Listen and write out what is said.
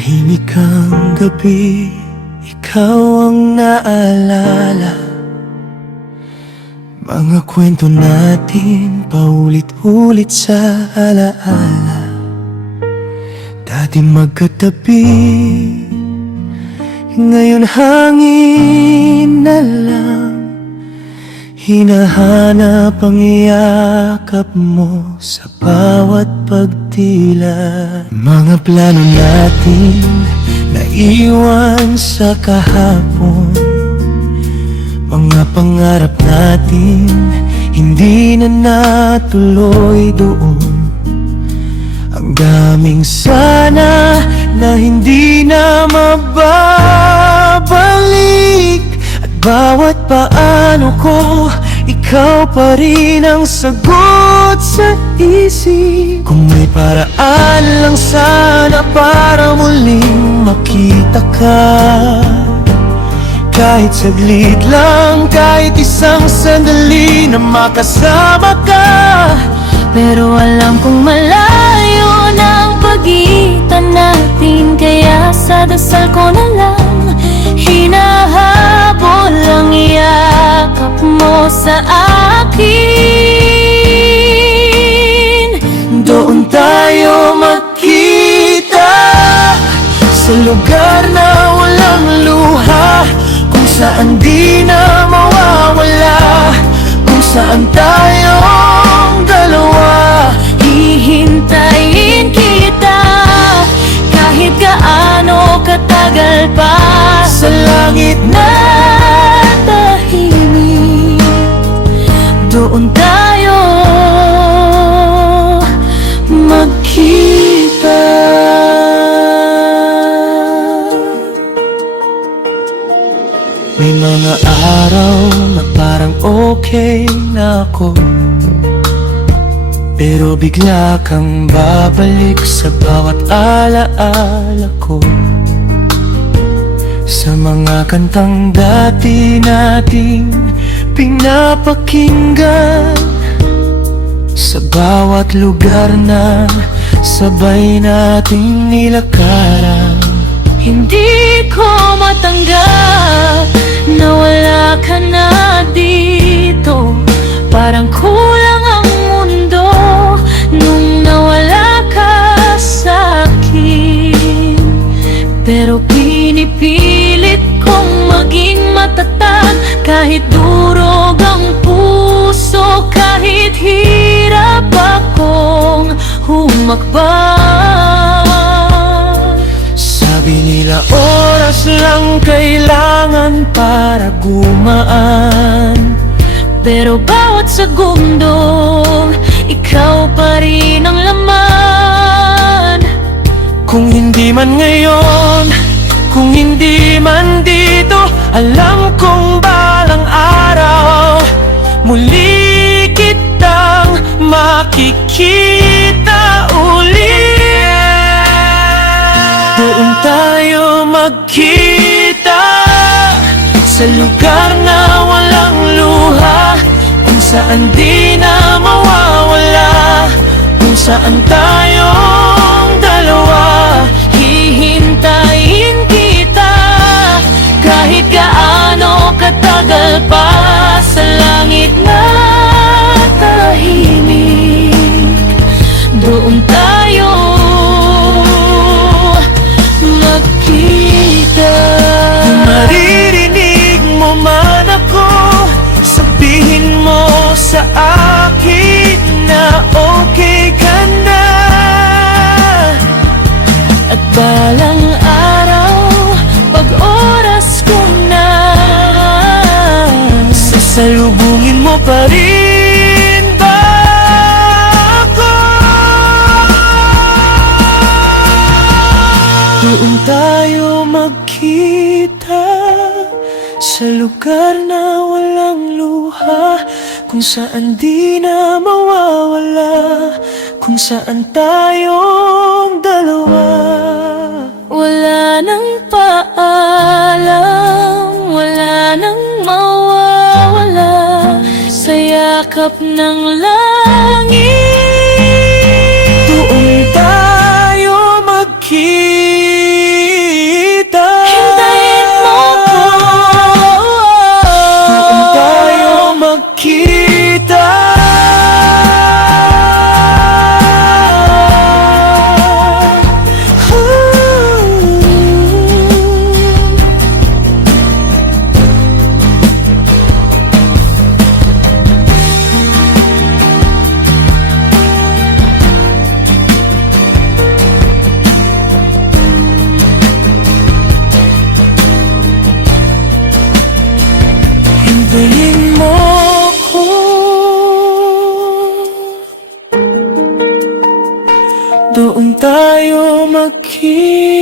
Tahimik ang gabi, ikaw ang naalala. Mga kwento natin paulit-ulit sa alaala. Dati magkatabi, ngayon hangin na lang. Hinahanap ang yakap mo sa bawat pagtila. Mga plano natin naiwan sa kahapon. Mga pangarap natin hindi na natuloy doon. Ang daming sana na hindi na mababalik. At bawat paano ko, ikaw pa rin ang sagot sa isip. Kung may paraan lang sana para muling makita ka, kahit saglit lang, kahit isang sandali na makasama ka. Pero alam kong malayo na ang pagitan natin, kaya sa dasal ko na lang hinahabol ang yakap mo sa akin. Doon tayo magkita sa lugar na walang luha, kung saan di na mawawala, kung saan tayong dalawa. Hihintayin kita kahit gaano katagal pa, Sa langit na tahimik. Doon tayo magkita. may mga araw na parang okay na ako, pero bigla kang babalik sa bawat alaala ko. Sa mga kantang dati nating pinapakinggan, sa bawat lugar na sabay nating nilakaran. Hindi ko matanggap na wala ka na dito. Parang kulang ang mundo nung nawala ka sa'kin. Pero pinipilit kong maging matatag, kahit durog ang puso, kahit hirap akong humakbang. Sabi nila oras lang kailangan para gumaan, pero bawat segundo, ikaw pa rin ang laman. kung hindi man ngayon, kung hindi man dito, alam kong balang araw muli kitang makikita ulit. Doon tayo magkita sa lugar na walang luha, kung saan di na mawawala, kung saan tayong dalawa. Hihintayin kita kahit gaano katagal pa, sa langit na tahimik. Doon tayo magkita. Kung maririnig mo man ako, sabihin mo sa akin na okay ka na. At balang araw, pag oras ko na, sasalubungin mo pa rin ba ako? Doon tayo magkita sa lugar na walang luha, kung saan di na mawawala, kung saan tayong dalawa. wala nang paalam, wala nang mawawala sa yakap ng langit. Doon tayo magkita. tayo magkita.